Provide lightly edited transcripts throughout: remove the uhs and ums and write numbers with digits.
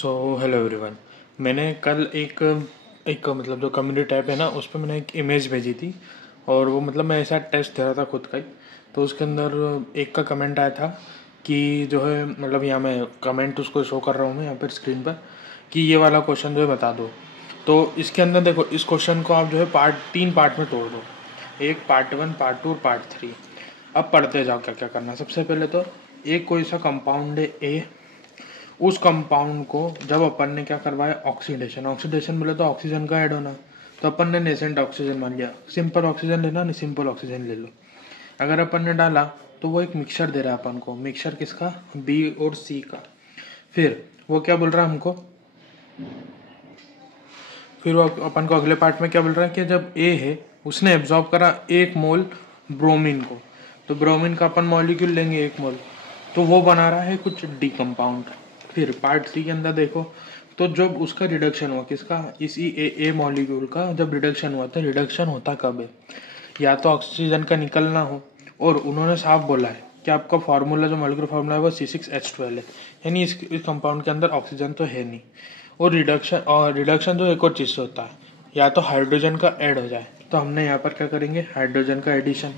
So hello everyone. मैंने कल एक एक मतलब जो कम्युनिटी टैब है ना, उस पर मैंने एक इमेज भेजी थी और वो मतलब मैं ऐसा टेस्ट दे रहा था खुद का ही। तो उसके अंदर एक का कमेंट आया था कि जो है मतलब यहाँ मैं कमेंट उसको शो कर रहा हूँ मैं यहाँ पर स्क्रीन पर कि ये वाला क्वेश्चन जो है बता दो। तो इसके अंदर देखो, इस क्वेश्चन को आप जो है तीन पार्ट में तोड़ दो, एक पार्ट 1, पार्ट 2 और पार्ट 3। अब पढ़ते जाओ क्या क्या करना। सबसे पहले तो एक कोई सा कंपाउंड है ए, उस कंपाउंड को जब अपन ने क्या करवाया, ऑक्सीडेशन। ऑक्सीडेशन बोले तो ऑक्सीजन का ऐड होना, तो अपन ने नेसेंट ऑक्सीजन मान लिया। सिंपल ऑक्सीजन लेना नहीं, सिंपल ऑक्सीजन ले लो। अगर अपन ने डाला तो वो एक मिक्सचर दे रहा है अपन को। मिक्सचर किसका? बी और सी का। फिर वो क्या बोल रहा है हमको, फिर वो अपन को अगले पार्ट में क्या बोल रहा है कि जब ए है उसने एब्जॉर्ब करा 1 मोल ब्रोमीन को, तो ब्रोमीन का अपन मॉलिक्यूल लेंगे 1 मोल, तो वो बना रहा है कुछ डी कंपाउंड। फिर पार्ट 3 के अंदर देखो, तो जब उसका रिडक्शन हुआ किसका, इसी ए मॉलिक्यूल का जब रिडक्शन हुआ, तो रिडक्शन होता कब है, या तो ऑक्सीजन का निकलना हो, और उन्होंने साफ बोला है कि आपका फार्मूला जो मॉलिक्यूलर फार्मूला है वो C6H12 है, यानी इस कंपाउंड के अंदर ऑक्सीजन तो है नहीं। और रिडक्शन जो एक और चीज़ से होता है, या तो हाइड्रोजन का ऐड हो जाए, तो हमने यहाँ पर क्या करेंगे, हाइड्रोजन का एडिशन।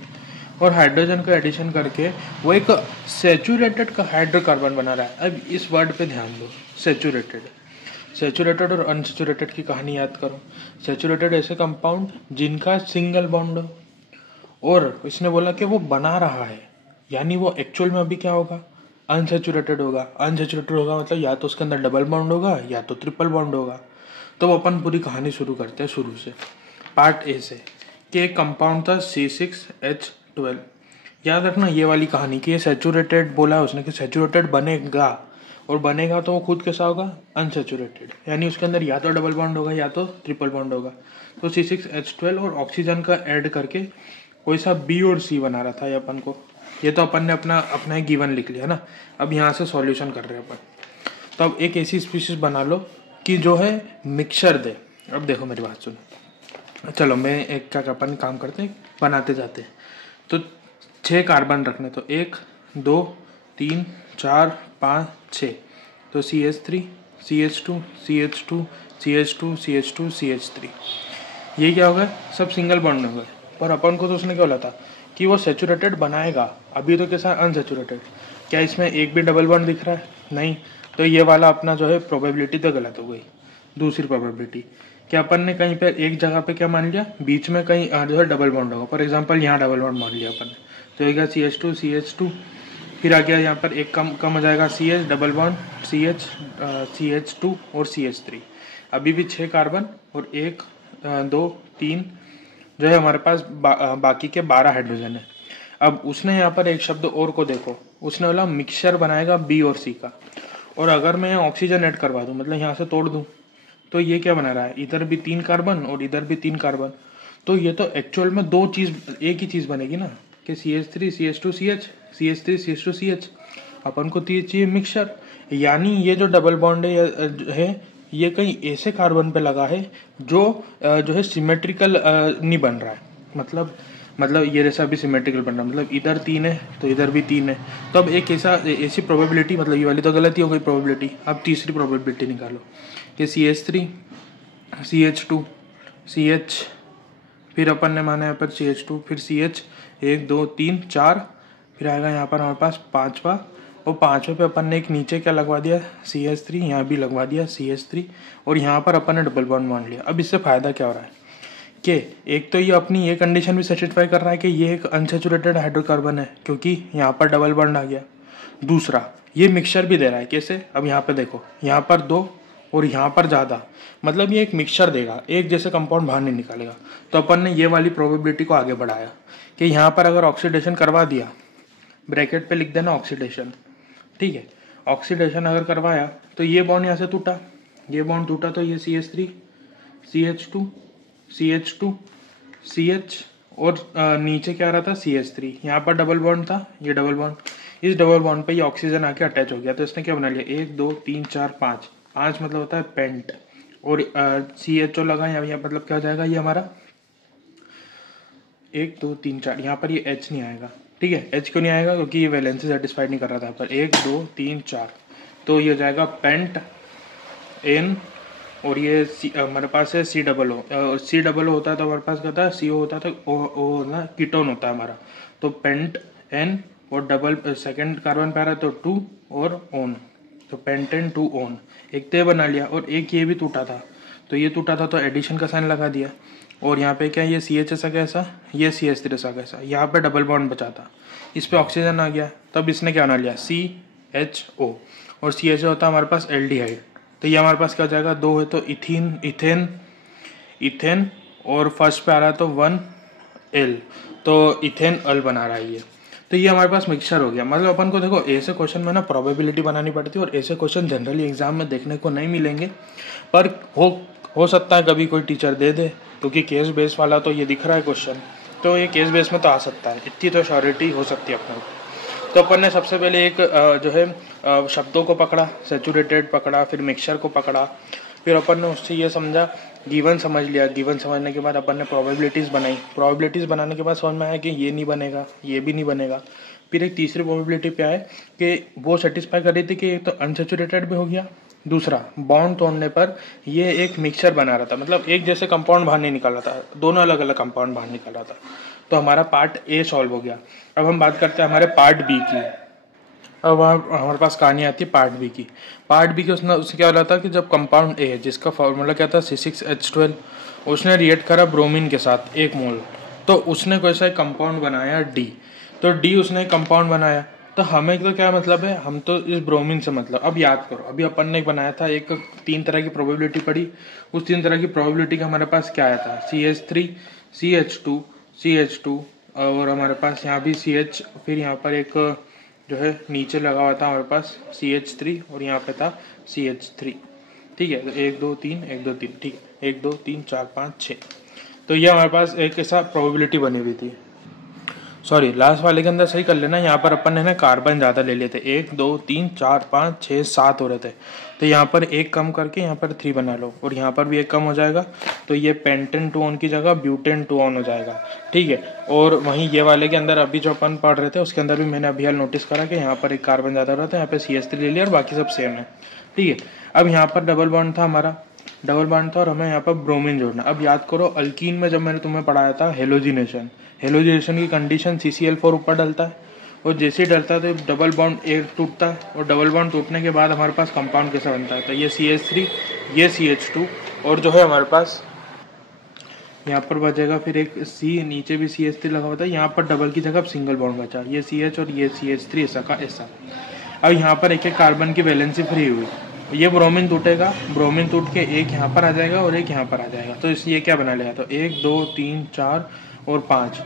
और हाइड्रोजन का एडिशन करके वो एक सेचुरेटेड का हाइड्रोकार्बन बना रहा है। अब इस वर्ड पे ध्यान दो, सेचुरेटेड। सेचुरेटेड और अनसेचुरेटेड की कहानी याद करो। सेचुरेटेड ऐसे कंपाउंड जिनका सिंगल बॉन्ड हो, और इसने बोला कि वो बना रहा है, यानी वो एक्चुअल में अभी क्या होगा, अनसेचुरेटेड होगा। अनसेचुरेटेड होगा मतलब या तो उसके अंदर डबल बॉन्ड होगा या तो ट्रिपल बॉन्ड होगा। तो अपन पूरी कहानी शुरू करते हैं शुरू से, पार्ट ए से, कि एक कंपाउंड था C6H12। याद रखना ये वाली कहानी कि ये सेचुरेटेड बोला है उसने कि सेचुरेटेड बनेगा, और बनेगा तो वो खुद कैसा होगा, अनसेचुरेटेड, यानी उसके अंदर या तो डबल बॉन्ड होगा या तो ट्रिपल बॉन्ड होगा। तो C6H12 और ऑक्सीजन का ऐड करके कोई सा बी और सी बना रहा था ये अपन को। ये तो अपन ने अपना अपना ही गिवन लिख लिया ना। अब यहाँ से सॉल्यूशन कर रहे हैं अपन। तो अब एक ऐसी स्पीशीज बना लो कि जो है मिक्सचर दे। अब देखो मेरी बात सुनो, चलो मैं एक क्या अपन काम करते हैं, बनाते जाते हैं। तो 6 कार्बन रखने, तो 1 2 3 4 5 6। तो CH3 CH2 CH2 CH2 CH2 CH3, ये क्या होगा, सब सिंगल बॉन्ड हो गए। पर अपन को तो उसने क्या बोला था कि वो सेचुरेटेड बनाएगा, अभी तो कैसा अनसेचुरेटेड। क्या इसमें एक भी डबल बॉन्ड दिख रहा है? नहीं। तो ये वाला अपना जो है प्रोबेबिलिटी तो गलत हो गई। दूसरी प्रोबेबिलिटी, क्या अपन ने कहीं पे एक जगह पे क्या मान लिया, बीच में कहीं जो है डबल बॉन्ड होगा। फॉर एग्जांपल यहाँ डबल बॉन्ड मान लिया अपन ने, तो ये क्या CH2 CH2, फिर आ गया यहाँ पर एक कम कम हो जाएगा CH double bond CH CH2 और CH3। अभी भी 6 कार्बन और 1 2 3 जो है हमारे पास बाकी के 12 हाइड्रोजन है। अब उसने यहाँ पर एक शब्द और को देखो, उसने बोला मिक्सचर बनाएगा बी और सी का। और अगर मैं ऑक्सीजन ऐड करवा दूँ, मतलब यहाँ से तोड़ दूँ, तो ये क्या बना रहा है, इधर भी 3 कार्बन और इधर भी 3 कार्बन। तो ये तो एक्चुअल में दो चीज़, एक ही चीज़ बनेगी ना, कि CH3 CH2 CH, CH3 CH2 CH। अपन को चाहिए मिक्सचर, यानी ये जो डबल बॉन्ड है ये कहीं ऐसे कार्बन पे लगा है जो है सिमेट्रिकल नहीं बन रहा है। मतलब ये जैसा भी सिमेट्रिकल बन रहा है, मतलब इधर 3 है तो इधर भी 3 है। तो अब एक ऐसी प्रोबेबिलिटी, मतलब ये वाली तो गलती हो गई प्रोबेबिलिटी। अब तीसरी प्रोबेबिलिटी निकालो कि CH3 CH2 CH, फिर अपन ने माना यहाँ पर CH2, फिर CH 1 2 3 4, फिर आएगा यहाँ पर हमारे पास पाँचवा, और पाँचवें पे अपन ने एक नीचे क्या लगवा दिया, CH3, यहाँ भी लगवा दिया CH3, और यहाँ पर अपन ने डबल बॉन्ड मान लिया। अब इससे फ़ायदा क्या हो रहा है कि एक तो ये अपनी ये कंडीशन भी सेटिस्फाई कर रहा है कि ये एक अनसेचुरेटेड हाइड्रोकार्बन है, क्योंकि यहाँ पर डबल बॉन्ड आ गया। दूसरा, ये मिक्सचर भी दे रहा है। कैसे? अब यहाँ पे देखो, यहाँ पर 2 और यहाँ पर ज़्यादा, मतलब ये एक मिक्सचर देगा, एक जैसे कंपाउंड बाहर नहीं निकालेगा। तो अपन ने ये वाली प्रोबेबिलिटी को आगे बढ़ाया कि यहाँ पर अगर ऑक्सीडेशन करवा दिया, ब्रैकेट पे लिख देना ऑक्सीडेशन, ठीक है। ऑक्सीडेशन अगर करवाया तो ये बॉन्ड यहाँ से टूटा, ये बॉन्ड टूटा, तो ये CH3 CH2 CH2 CH, और नीचे क्या आ रहा था CH3, यहाँ पर डबल बॉन्ड था, ये डबल बॉन्ड, इस डबल बॉन्ड पे ये ऑक्सीजन आके अटैच हो गया। तो इसने क्या बना लिया, 1 2 3 4 5, 5 मतलब होता है पेंट, और CHO लगा यहाँ मतलब क्या हो जाएगा ये हमारा 1 2 3 4, यहाँ पर ये H नहीं आएगा, ठीक है। H क्यों नहीं आएगा, क्योंकि ये वैलेंसी सेटिस्फाइड नहीं कर रहा था यहाँ पर। 1 2 3 4, तो ये हो जाएगा पेंट N और ये हमारे पास है C डबल O होता है तो हमारे पास क्या था CO होता था, O ना कीटोन होता है हमारा, तो पेंट N और डबल सेकेंड कार्बन पे आ रहा है तो 2 और ओन, तो पेंटेन 2 ओन, एक तो ये बना लिया और एक ये भी टूटा था, तो ये टूटा था तो एडिशन का साइन लगा दिया। और यहाँ पे क्या ये CH ऐसा कैसा, ये CH3 ऐसा कैसा, यहाँ पे डबल बॉन्ड बचा था, इस पे ऑक्सीजन आ गया, तब इसने क्या बना लिया CHO, और CHO होता है हमारे पास एल्डिहाइड, तो ये हमारे पास क्या हो जाएगा 2 है तो इथेन और फर्स्ट पे आ रहा है तो 1L, तो इथेन अल बना रहा है ये, तो ये हमारे पास मिक्सचर हो गया। मतलब अपन को देखो ऐसे क्वेश्चन में ना प्रोबेबिलिटी बनानी पड़ती है और ऐसे क्वेश्चन जनरली एग्जाम में देखने को नहीं मिलेंगे, पर हो सकता है कभी कोई टीचर दे दे, क्योंकि केस बेस वाला तो ये दिख रहा है क्वेश्चन, तो ये केस बेस में तो आ सकता है, इतनी तो श्योरिटी हो सकती है अपन को। तो अपन ने सबसे पहले एक जो है शब्दों को पकड़ा, सैचुरेटेड पकड़ा, फिर मिक्सचर को पकड़ा, फिर अपन ने उससे ये समझा, गिवन समझ लिया, गिवन समझने के बाद अपन ने प्रोबेबिलिटीज़ बनाई, प्रोबेबिलिटीज़ बनाने के बाद समझ में आया कि ये नहीं बनेगा, ये भी नहीं बनेगा, फिर एक तीसरी प्रोबेबिलिटी पे आए कि वो सेटिस्फाई कर रही थी कि एक तो अनसेचुरेटेड भी हो गया, दूसरा बॉन्ड तोड़ने पर ये एक मिक्सचर बना रहा था, मतलब एक जैसे कंपाउंड बाहर नहीं निकल रहा था, दोनों अलग अलग कंपाउंड बाहर निकल रहा था, तो हमारा पार्ट ए सॉल्व हो गया। अब हम बात करते हैं हमारे पार्ट बी की। अब हमारे पास कहानी आती है पार्ट बी की। पार्ट बी के उसने क्या बोला था कि जब कंपाउंड ए जिसका फॉर्मूला क्या था C6H12, उसने रिएक्ट करा ब्रोमीन के साथ 1 मोल, तो उसने कोई सा कंपाउंड बनाया D, तो D उसने कंपाउंड बनाया, तो हमें तो क्या मतलब है, हम तो इस ब्रोमीन से मतलब। अब याद करो अभी अपन ने बनाया था एक 3 तरह की प्रोबेबिलिटी पड़ी, उस 3 तरह की प्रोबेबिलिटी का हमारे पास क्या आया था CH3 CH2 और हमारे पास यहाँ भी CH, फिर यहाँ पर एक जो है नीचे लगा हुआ था हमारे पास CH3 और यहाँ पे था CH3, ठीक है, तो 1 2 3 1 2 3, ठीक है, 1 2 3 4 5 6, तो ये हमारे पास एक ऐसा प्रोबेबिलिटी बनी हुई थी। सॉरी लास्ट वाले के अंदर सही कर लेना, यहाँ पर अपन ने ना कार्बन ज़्यादा ले लिए थे, 1 2 3 4 5 6 7 हो रहे थे, तो यहाँ पर एक कम करके यहाँ पर 3 बना लो और यहाँ पर भी एक कम हो जाएगा, तो ये पेंटेन 2 ऑन की जगह ब्यूटेन 2 ऑन हो जाएगा, ठीक है। और वहीं ये वाले के अंदर अभी जो अपन पढ़ रहे थे उसके अंदर भी मैंने अभी हाल नोटिस करा कि यहाँ पर एक कार्बन ज़्यादा हो रहा था, यहाँ पर CH3 ले लिया और बाकी सब सेम है, ठीक है। अब यहाँ पर डबल बॉन्ड था हमारा, डबल बॉन्ड था और हमें यहाँ पर ब्रोमीन जोड़ना। अब याद करो अल्कीन में जब मैंने तुम्हें पढ़ाया था हेलोजिनेशन, हेलोजिनेशन की कंडीशन CCl4 ऊपर डलता है और जैसे ही डलता है तो डबल बॉन्ड एक टूटता है और डबल बॉन्ड टूटने के बाद हमारे पास कंपाउंड कैसा बनता है, तो ये CH3 ये CH2 और जो है हमारे पास यहाँ पर बचेगा फिर एक C, नीचे भी CH3 लगा हुआ था, यहाँ पर डबल की जगह सिंगल बॉन्ड बचा, ये CH और ये CH3 ऐसा का ऐसा। अब यहाँ पर एक एक कार्बन की वैलेंसी फ्री हुई, ये ब्रोमीन टूटेगा, ब्रोमीन टूट के एक यहाँ पर आ जाएगा और एक यहाँ पर आ जाएगा, तो इसलिए क्या बना लेगा, तो 1 2 3 4 और 5,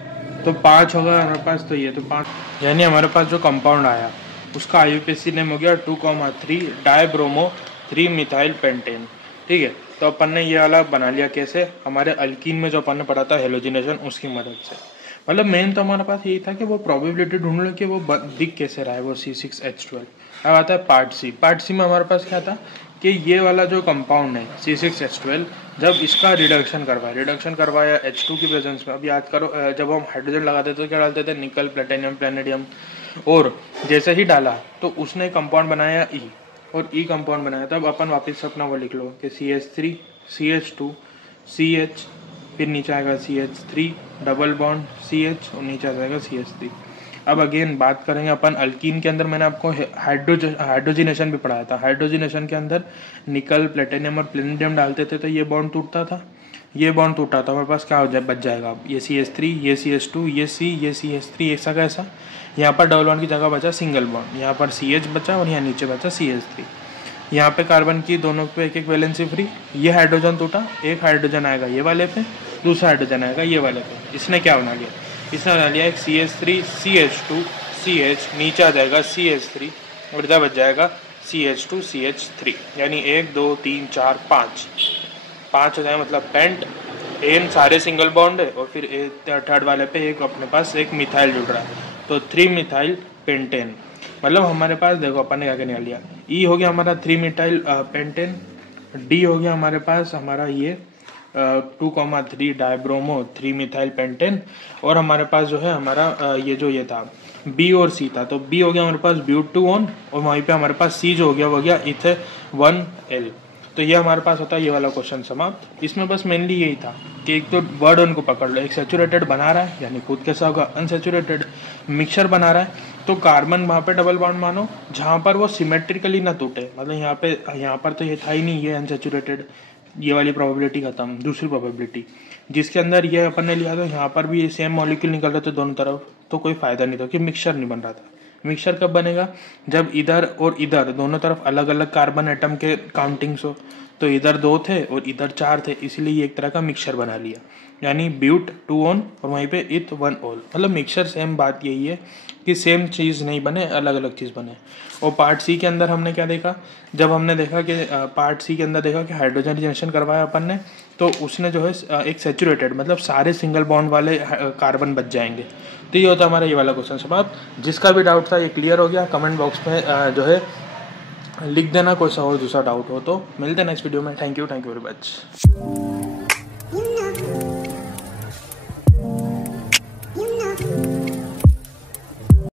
तो 5 होगा हमारे पास, तो ये तो 5, यानी हमारे पास जो कंपाउंड आया उसका IUPAC नेम हो गया 2,3 डाइब्रोमो 3 मिथाइल पेंटेन, ठीक है। तो अपन ने ये वाला बना लिया कैसे, हमारे अल्कीन में जो अपन ने पढ़ा था हेलोजिनेशन उसकी मदद से। मतलब मेन तो हमारे पास यही था कि वो प्रोबेबिलिटी ढूंढ लो कि वो दिख कैसे रहा है वो C6H12। अब आता है पार्ट सी। पार्ट सी में हमारे पास क्या था कि ये वाला जो कंपाउंड है C6H12, जब इसका रिडक्शन करवाया H2 की प्रेजेंस में। अब याद करो जब हम हाइड्रोजन लगाते थे तो क्या डालते थे, निकल, प्लेटिनियम, प्लेनेडियम, और जैसे ही डाला तो उसने कंपाउंड बनाया E, और E कंपाउंड बनाया, तब अपन वापस अपना वो लिख लो कि CH3 CH2 CH, फिर नीचे आएगा CH3 डबल बॉन्ड CH और नीचे आ जाएगा CH3। अब अगेन बात करेंगे अपन अल्कीन के अंदर, मैंने आपको हाइड्रोजिनेशन भी पढ़ाया था। हाइड्रोजिनेशन के अंदर निकल, प्लेटिनियम और प्लेनेडियम डालते थे तो ये बॉन्ड टूटता था, ये बॉन्ड टूटा था, हमारे पास क्या हो जाए, बच जाएगा ये CH3 ये CH2 ये C ये CH3 ऐसा का ऐसा। यहाँ पर डबल बॉन्ड की जगह बचा सिंगल बॉन्ड, यहाँ पर CH बचा और यहाँ नीचे बचा CH3। यहाँ पे कार्बन की दोनों पे एक एक वैलेंसी फ्री, ये हाइड्रोजन टूटा, एक हाइड्रोजन आएगा ये वाले पे, दूसरा हाइड्रोजन आएगा ये वाले पे। इसने क्या बना लिया, इसने बना लिया एक CH3 CH2 CH, नीचे आ जाएगा CH3 और इधर बच जाएगा CH2 CH3, यानी 1 2 3 4 5 हो जाए, मतलब पेंट एन सारे सिंगल बॉन्ड है और फिर थर्ड वाले पे एक अपने पास एक मिथाइल जुड़ रहा है, तो 3 मिथाइल पेंटेन। मतलब हमारे पास देखो अपन ने क्या निकाल लिया, ई हो गया हमारा 3 मिथाइल पेंटेन, डी हो गया हमारे पास हमारा ये 2,3 डाइब्रोमो 3 मिथाइल पेंटेन, और हमारे पास जो है हमारा ये था बी और सी था, तो बी हो गया हमारे पास ब्यूट 2 ऑन, और वहीं पे हमारे पास सी जो हो गया वो हो गया इथे 1L। तो ये हमारे पास होता है ये वाला क्वेश्चन समाप्त। इसमें बस मेनली यही था कि एक तो वर्ड उनको पकड़ लो, एक सैचुरेटेड बना रहा है यानी खुद कैसा होगा अनसैचुरेटेड, मिक्सचर बना रहा है तो कार्बन वहाँ पे डबल बॉन्ड मानो जहाँ पर वो सिमेट्रिकली ना टूटे, मतलब यहाँ पर तो ये था ही नहीं, ये अनसैचुरेटेड, ये वाली प्रोबेबिलिटी खत्म। दूसरी प्रोबेबिलिटी जिसके अंदर ये अपन ने लिया था यहाँ पर भी सेम मॉलिक्यूल निकल रहे थे दोनों तरफ, तो कोई फायदा नहीं था कि मिक्सचर नहीं बन रहा था। मिक्सचर कब बनेगा? जब इधर और इधर दोनों तरफ अलग अलग कार्बन एटम के काउंटिंग्स हो, तो इधर 2 थे और इधर 4 थे, इसलिए एक तरह का मिक्सचर बना लिया, यानी ब्यूट 2 ऑन और वहीं पे इथ 1 ऑल, मतलब मिक्सचर। सेम बात यही है कि सेम चीज़ नहीं बने, अलग अलग चीज़ बने। और पार्ट सी के अंदर हमने क्या देखा, जब हमने देखा कि पार्ट सी के अंदर देखा कि हाइड्रोजन रिजेक्शन करवाया अपन ने, तो उसने जो है एक सैचुरेटेड मतलब सारे सिंगल बॉन्ड वाले कार्बन बच जाएंगे। तो ये होता हमारा ये वाला क्वेश्चन समाप्त। जिसका भी डाउट था ये क्लियर हो गया। कमेंट बॉक्स में जो है लिख देना कोई सा और दूसरा डाउट हो तो। मिलते हैं नेक्स्ट वीडियो में। Thank you very much.